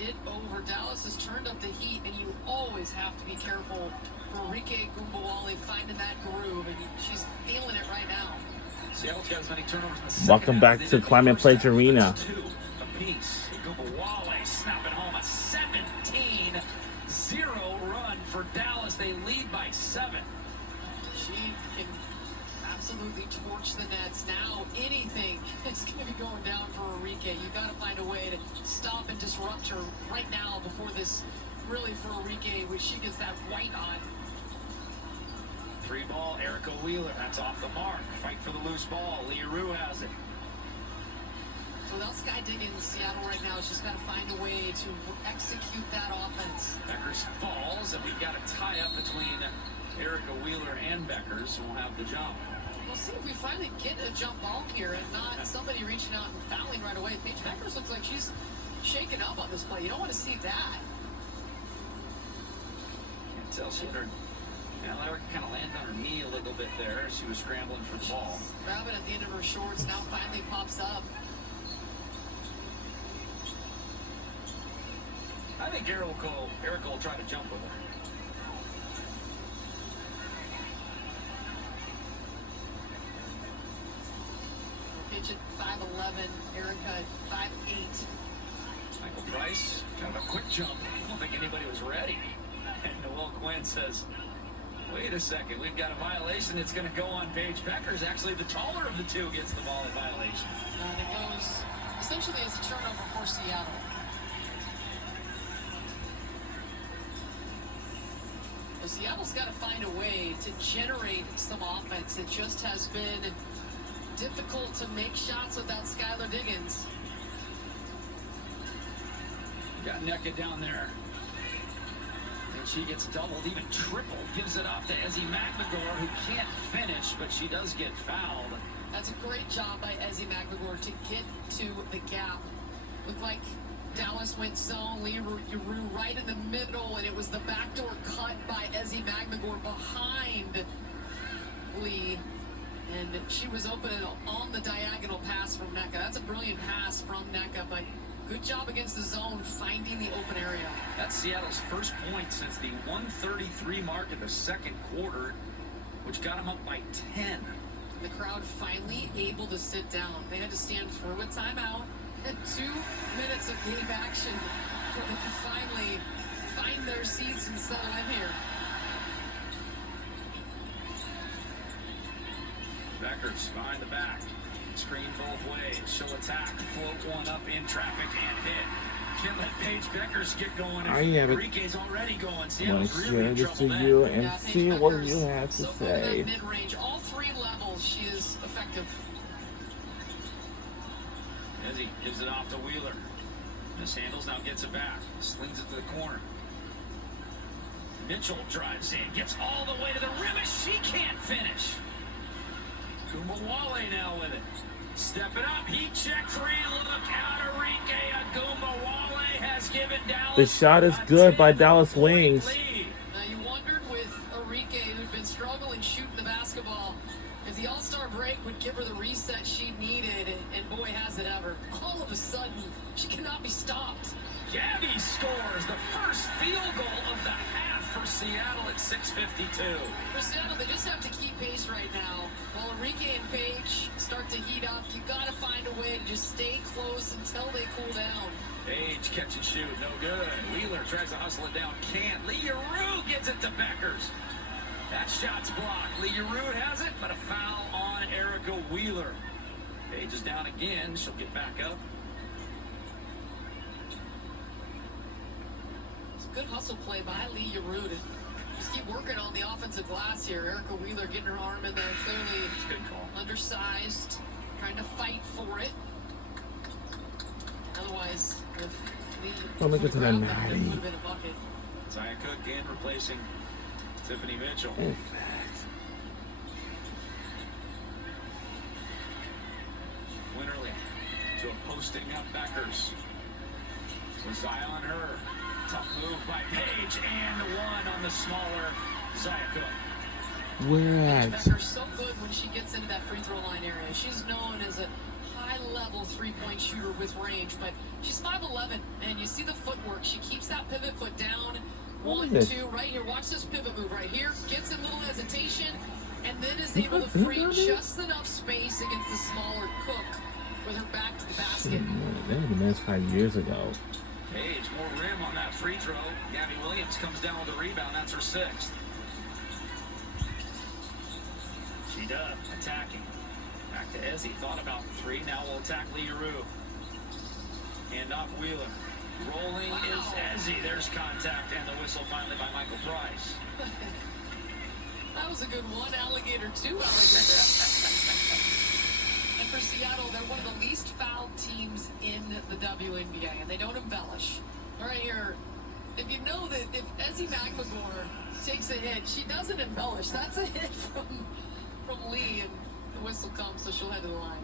it over. Dallas has turned up the heat, and you always have to be careful for Arike Ogunbowale finding that groove, and she's feeling it right now. Seattle's got as many turnovers in the second Welcome back to Climate Pledge Arena. Two apiece. Ogunbowale snapping home a 17-0 run for Dallas. They lead by 7. She can absolutely torch the nets. Now anything is going to be going down for Arike. You got to find a way to stop and disrupt her right now before this really for Arike, when she gets that white on. 3 ball, Erica Wheeler. That's off the mark. Fight for the loose ball. Leah Rue has it. So that's Sky Diggins, Seattle right now. She's got to find a way to execute that offense. Beckers falls, and we've got a tie-up between Erica Wheeler and Beckers, and we'll have the jump. We'll see if we finally get a jump ball here and not somebody reaching out and fouling right away. Paige Beckers looks like she's shaken up on this play. You don't want to see that. Can't tell. She had her, Erica kind of landed on her knee a little bit there. She was scrambling for the ball. Grabbing at the end of her shorts, now finally pops up. I think Erica will try to jump with her. Paige at 5'11", Erica at 5'8". Michael Price, kind of a quick jump. I don't think anybody was ready. And Noelle Quinn says, wait a second, we've got a violation that's going to go on Paige Beckers. Actually, the taller of the two gets the ball in violation. And it goes essentially as a turnover for Seattle. Well, Seattle's got to find a way to generate some offense. It just has been difficult to make shots without Skylar Diggins. Got Nneka down there. And she gets doubled, even tripled. Gives it off to Ezzie McMagor, who can't finish, but she does get fouled. That's a great job by Ezzie McMagor to get to the gap. Looked like Dallas went zone, Leah Rue right in the middle, and it was the backdoor cut by Ezzie McMagor behind Lee. And she was open on the diagonal pass from Nneka. That's a brilliant pass from Nneka, but good job against the zone, finding the open area. That's Seattle's first point since the 1:33 mark in the second quarter, which got them up by 10. The crowd finally able to sit down. They had to stand through a timeout and 2 minutes of game action so they could finally find their seats and settle in here. Beckers behind the back. Screen both ways. She'll attack. Float one up in traffic and hit. Can't let Paige Beckers get going. Enrique's already going. Seattle's really in trouble then. You and see Beckers, what you have to so say. Mid-range, all 3 levels, she is effective. Ezzie gives it off to Wheeler. Mishandles, now gets it back. Slings it to the corner. Mitchell drives in. Gets all the way to the rim as she can't finish. Ogunbowale now with it. Step it up. Heat check 3. Look out. Arike Ogunbowale has given Dallas. The shot is good by Dallas Wings. Now you wondered with Arike, who'd been struggling shooting the basketball, if the All-Star break would give her the reset she needed, and boy has it ever. All of a sudden, she cannot be stopped. Gabby scores the first field goal of the half for Seattle at 6:52. For Seattle, they just have to keep pace right now. While Arike and Paige start to heat up, you got to find a way to just stay close until they cool down. Paige catch and shoot, no good. Wheeler tries to hustle it down, can't. Leah Rue gets it to Beckers. That shot's blocked. Leah Rue has it, but a foul on Erica Wheeler. Paige is down again. She'll get back up. Good hustle play by Leah Rue to just keep working on the offensive glass here. Erica Wheeler getting her arm in there, clearly Good call. Undersized, trying to fight for it. Otherwise, if Don't make it to that would Maddie. have been a bucket. Zaya Cook in replacing Tiffany Mitchell. In fact. Winterly to a posting up Beckers. With Zaya on her. Tough move by Paige and the one on the smaller Zaya Cook. Where Paige at? Becker's so good when she gets into that free throw line area. She's known as a high high-level three-point shooter with range, but she's 5'11", and you see the footwork. She keeps that pivot foot down. What 1, is 2, this? right here. Watch this pivot move right here. Gets a little hesitation, and then is You able to got finger free on it? just enough space against the smaller Cook with her back to the basket. That was the last 5 years ago. Page, more rim on that free throw. Gabby Williams comes down with a rebound. That's her 6th. She does. Attacking. Back to Ezzy. Thought about 3. Now we'll attack Lee Rue. Hand off Wheeler. Rolling is Ezzy. There's contact and the whistle finally by Michael Price. That was a good one. Alligator, 2 alligator. And for Seattle, they're one of the least fouled teams in the WNBA, and they don't embellish. Right here, if you know that if Ezzy McMagor takes a hit, she doesn't embellish. That's a hit from Lee, and the whistle comes, so she'll head to the line.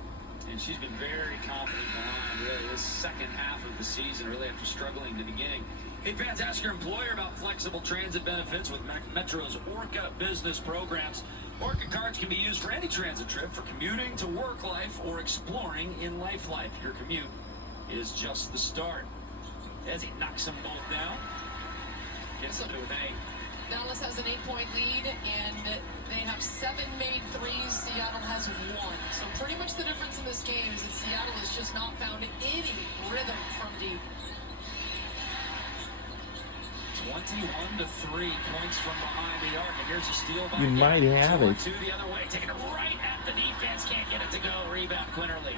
And she's been very confident behind really this second half of the season, really after struggling in the beginning. Hey fans, ask your employer about flexible transit benefits with Metro's Orca business programs. Orca cards can be used for any transit trip, for commuting to work life or exploring in life. Your commute is just the start. As he knocks them both down, gets up to an 8. Dallas has an 8-point lead, and they have 7 made threes. Seattle has 1. So pretty much the difference in this game is that Seattle has just not found any rhythm from deep. 21-3 points from behind the arc, and here's a steal by You might have it. 2 the other way, taking it right at the defense, can't get it to go. Rebound Quinterly.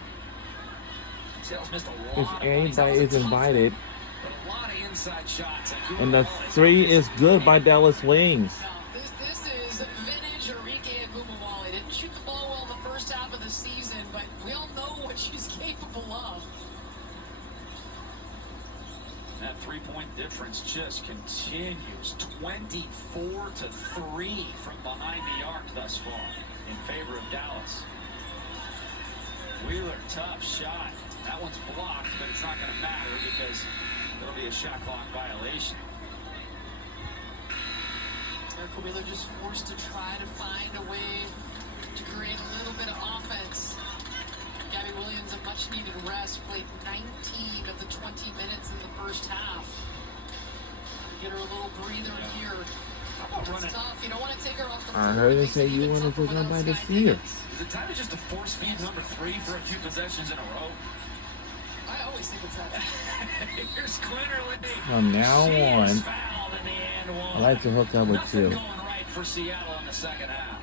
Seattle's missed a lot. If anybody is invited, But a lot of inside shots. and the 3 is good by Dallas Wings. Now, this is vintage Enrique Agumawali. Didn't shoot the ball well in the first half of the season, but we all know what she's capable of. That 3-point difference just continues. 24-3 from behind the arc thus far in favor of Dallas. Wheeler, tough shot. That one's blocked, but it's not going to matter because there'll be a shot clock violation. Erica Wheeler just forced to try to find a way to create a little bit of offense. Gabby Williams, a much-needed rest, played 19 of the 20 minutes in the first half. Get her a little breather here. It's tough. You don't want to take her off the floor. I heard It you makes say it you even wanted to tougher run without by the Sky field. Diggins. Is it time to just to force feed number 3 for a few possessions in a row? I always think it's that. Here's Quinterly. From now She is on, fouled in the and 1. I like to hook up with Nothing you. going right for Seattle in the second half.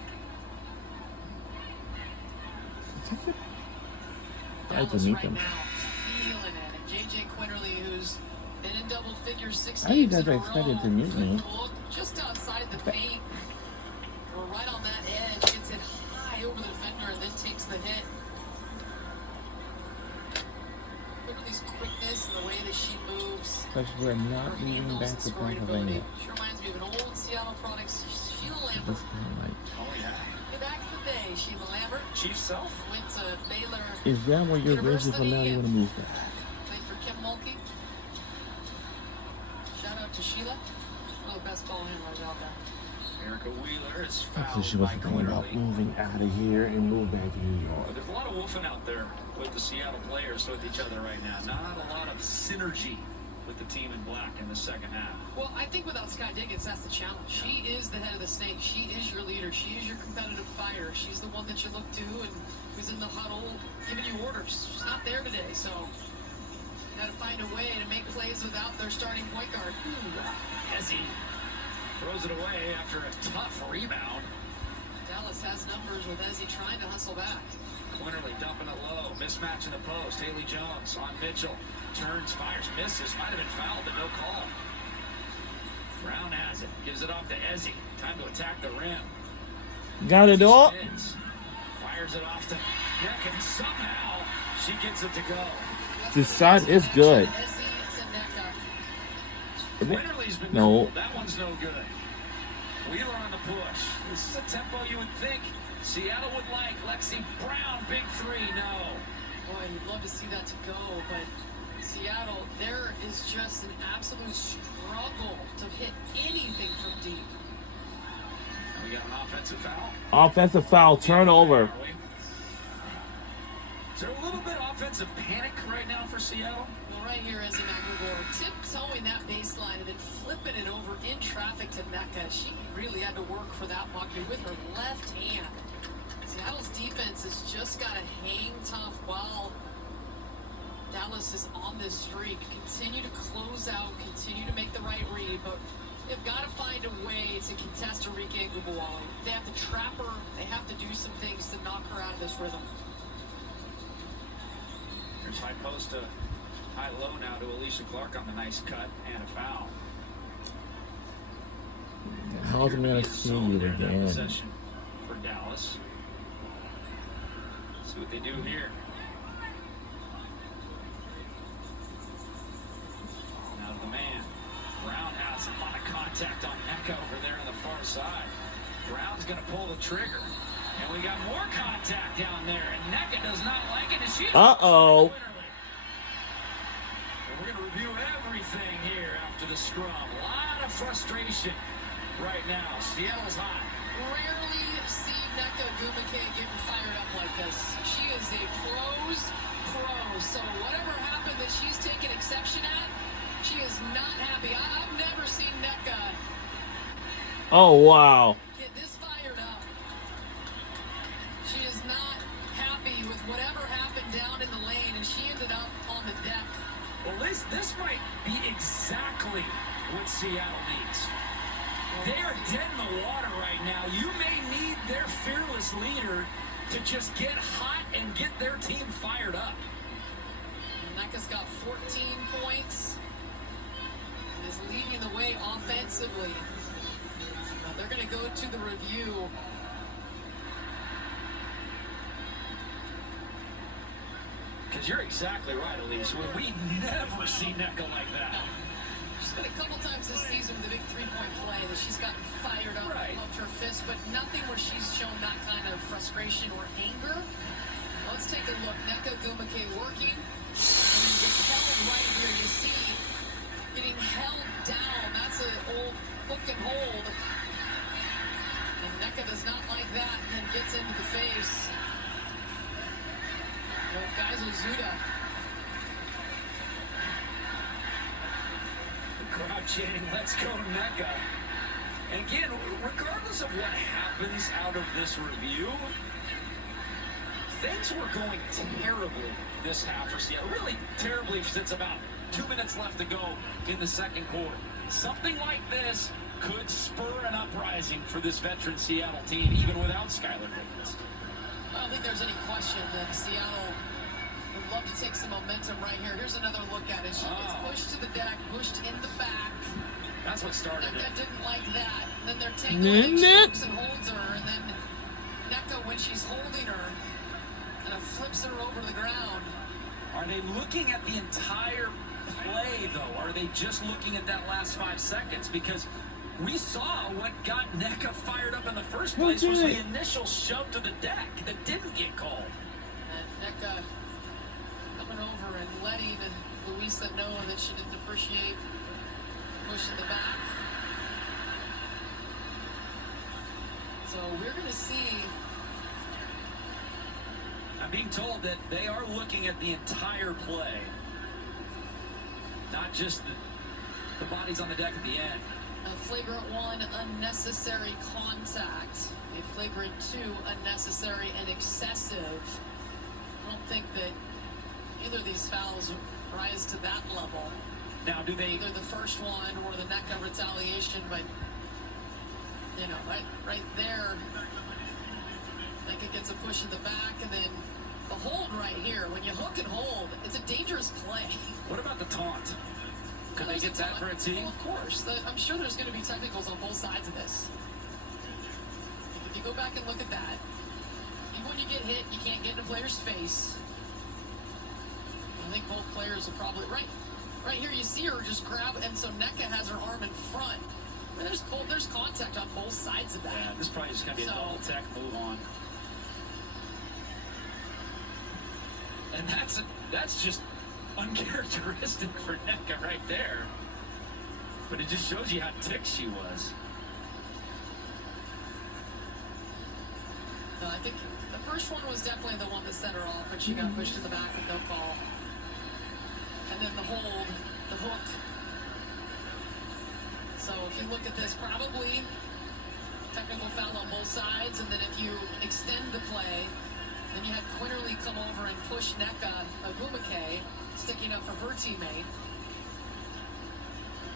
I like to Dallas meet right them. now feeling it. And JJ Quinterly, who's been in double figures 6 I think games in that's a expected row, to meet me. good look just outside the paint. We're right on that edge. Gets it high over the defender and then takes the hit. Quinterly's quickness and the way that she moves. Because we're not her moving handles back and to scoring Pennsylvania. ability. She reminds me of an old Seattle product, Sheila Lambert. This time, like, Oh, yeah. Way back in the day, Sheila Lambert Chief Self? went to Baylor. is that where your vision for now you want to move back? Played for Kim Mulkey. Shout out to Sheila. One of the best ball handlers out there. Erica Wheeler is Because fouled she by wasn't thinking about Quinterly. moving out of here and move back to New But York. there's a lot of woofing out there with the Seattle players with each other right now. Not a lot of synergy with the team in black in the second half. Well, I think without Sky Diggins, that's the challenge. She is the head of the snake. She is your leader. She is your competitive fighter. She's the one that you look to and who's in the huddle giving you orders. She's not there today, so you got to find a way to make plays without their starting point guard. Ezzy throws it away after a tough rebound. Dallas has numbers with Ezzy trying to hustle back. Quinterly dumping it low. Mismatch in the post. Haley Jones on Mitchell. Turns, fires, misses. Might have been fouled, but no call. Brown has it. Gives it off to Ezzy. Time to attack the rim. Got it all? Spins. Fires it off to Nick, and somehow she gets it to go. The shot is good. Ezzy Zaneka. Quinterly's been No. cold. That one's no good. Wheeler on the push. This is a tempo you would think Seattle would like. Lexi Brown, big 3, no. Boy, you'd love to see that to go, but Seattle, there is just an absolute struggle to hit anything from deep. And we got an offensive foul. Offensive foul, turnover. Is there a little bit of offensive panic right now for Seattle? Well, right here, Ezzy McMcGour tiptoeing that baseline and then flipping it over in traffic to Nneka. She really had to work for that puck with her left hand. Seattle's defense has just got to hang tough while Dallas is on this streak. Continue to close out, continue to make the right read, but they've got to find a way to contest Arike Gubuwalo. They have to trap her. They have to do some things to knock her out of this rhythm. There's high post to high low now to Alicia Clark on the nice cut and a foul. How's it gonna see you That again? possession for Dallas. See what they do here. Now to the man. Brown has a lot of contact on Nneka over there on the far side. Brown's going to pull the trigger. And we got more contact down there. And Nneka does not like it. And she's Uh-oh. And we're going to review everything here after the scrum. A lot of frustration right now. Seattle's hot. Rarely see Nneka Gumake getting fired up like this. She is a pro's pro. So whatever happened that she's taken exception at, she is not happy. I've never seen Nneka Oh, wow. get this fired up. She is not happy with whatever happened down in the lane, and she ended up on the deck. Well, this might be exactly what Seattle needs. They are dead in the water right now. You may need their fearless leader to just get hot and get their team fired up. Nneka's got 14 points and is leading the way offensively. Now they're going to go to the review. Because you're exactly right, Elise. We never see Nneka like that. She's been a couple times this season with a big three-point play that she's gotten fired up, Right. pumped her fist, but nothing where she's shown that kind of frustration or anger. Let's take a look. Nneka Gumake working. And then gets held right here. You see, getting held down. That's an old hook and hold. And Nneka does not like that and then gets into the face of Gaizo Zuda. Crowd chanting, let's go Nneka. And again, regardless of what happens out of this review, things were going terribly this half for Seattle. Really terribly since about 2 minutes left to go in the second quarter. Something like this could spur an uprising for this veteran Seattle team, even without Skylar Diggins. I don't think there's any question that Seattle would love to take some momentum right here. Here's another look at it. She gets pushed to the deck, pushed in the back. That's what started it. Nneka didn't like that. And then they're taking chokes and holds her. And then Nneka, when she's holding her, kind of flips her over the ground. Are they looking at the entire play, though? Are they just looking at that last 5 seconds? Because we saw what got Nneka fired up in the first place was the initial shove to the deck that didn't get called. And Nneka coming over and letting Luisa know that she didn't appreciate pushing the back. So we're going to see. I'm being told that they are looking at the entire play, not just the bodies on the deck at the end. A flagrant 1, unnecessary contact. A flagrant 2, unnecessary and excessive. I don't think that either of these fouls rise to that level. Now, do they? Either the first one or the Nneka retaliation, but you know, right there, Nneka gets a push in the back, and then the hold right here. When you hook and hold, it's a dangerous play. What about the taunt? Could they get that for a team? Well, of course. I'm sure there's going to be technicals on both sides of this. If you go back and look at that, even when you get hit, you can't get in a player's face. I think both players are probably right. Right here, you see her just grab, and so Nneka has her arm in front. I mean, there's contact on both sides of that. Yeah, this is probably just going to be a double tech move on. And that's just uncharacteristic for Nneka right there. But it just shows you how ticked she was. No, I think the first one was definitely the one that set her off when she got pushed to the back with no call. And then the hold, the hook. So if you look at this, probably technical foul on both sides, and then if you extend the play, then you had Quinterly come over and push Nneka Ogwumike, sticking up for her teammate.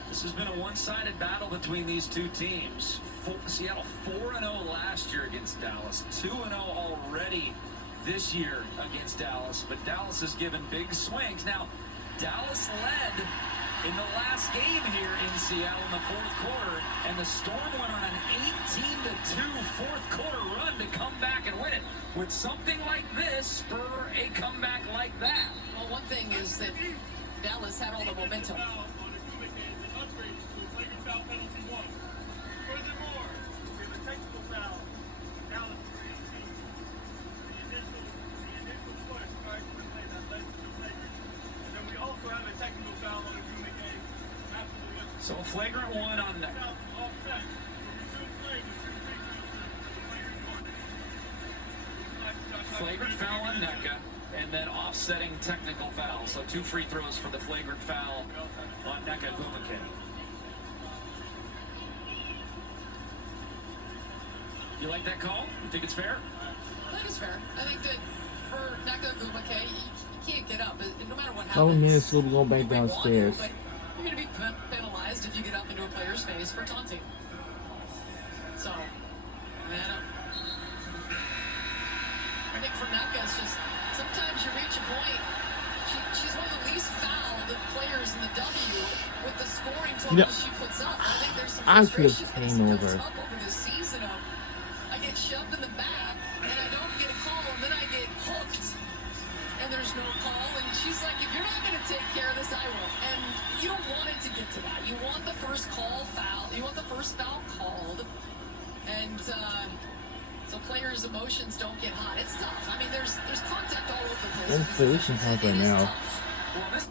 This has been a one-sided battle between these two teams. Seattle 4-0 last year against Dallas, 2-0 already this year against Dallas, but Dallas has given big swings. Now, Dallas led in the last game here in Seattle in the fourth quarter, and the Storm went on an 18-2 fourth quarter run to come back and win it. Would something like this spur a comeback like that? Well, one thing is that Dallas had all the momentum. So a flagrant one on Nneka. Flagrant foul on Nneka, and then offsetting technical foul. So 2 free throws for the flagrant foul on Nneka Ogwumike. You like that call? You think it's fair? I think it's fair. I think that for Nneka Ogwumike, you can't get up. No matter what happens. Oh man, she'll be going back you may want downstairs. to, but you're going to be penalized if you get up into a player's face for taunting. So, man, I think for Nneka, it's just sometimes you reach a point. She's one of the least fouled players in the W with the scoring total she puts up. I think there's some I could frustration have that's came built over. up over this season of I get shoved in the back and I don't get a call and then I get hooked and there's no call and she's like, if you're not going to take care of this, I will. And you don't want it to get to that. You want the first call foul. You want the first foul called. And so players' emotions don't get hot. It's tough. I mean, there's contact all over the place. I'm solution right now. Well, this